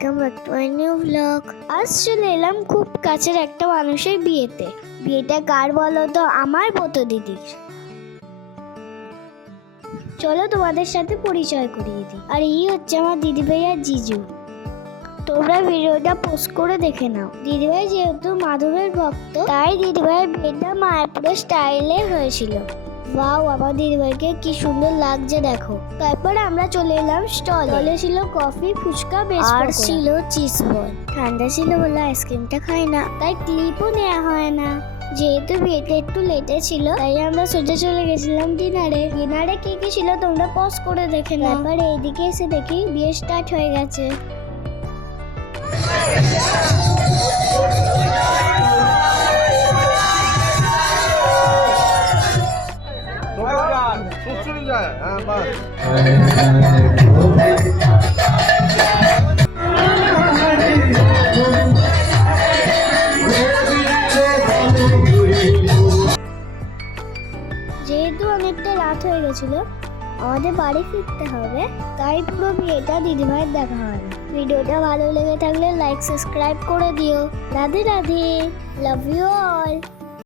Welcome back to my new blog. আজ চলে এলাম খুব কাছের একটা মানুষের বিয়েতে। বিয়েটা কার বলো তো? আমার বতো দিদির। চলো তোমাদের সাথে পরিচয় করিয়ে দিই। আর এই হচ্ছে আমার দিদিভাই আর জিজু। তোমরা ভিডিওটা পোস্ট করে দেখে নাও। দিদিভাই যেহেতু মাধবের ভক্ত, তাই দিদিভাইয়ের বিয়েটা মায়াপুরের স্টাইলে হয়েছিল। ওয়াও, আমার দিদিভাইকে কি সুন্দর লাগছে দেখো। তারপর আমরা চলে এলাম স্টলে ছিল কফি, ফুচকা, আর ছিল চিজ বল। ঠান্ডা ছিল বলে আইসক্রিমটা খাই না, তাই ক্লিপও নেওয়া হয় না। যেহেতু বিয়েটা একটু লেটে ছিল, তাই আমরা সোজা চলে গেছিলাম ডিনারে কি কি ছিল তোমরা পজ করে দেখে নাও। তারপর এইদিকে এসে দেখি বিয়ে স্টার্ট হয়ে গেছে। যেহেতু অনেকটা রাত হয়ে গেছিল, আমাদের বাড়ি ফিরতে হবে, তাই পুরো বিয়েটা দিদিভাইয়ের দেখা হয় না। ভিডিওটা ভালো লেগে থাকলে লাইক সাবস্ক্রাইব করে দিও। Radhe Radhe, love you all.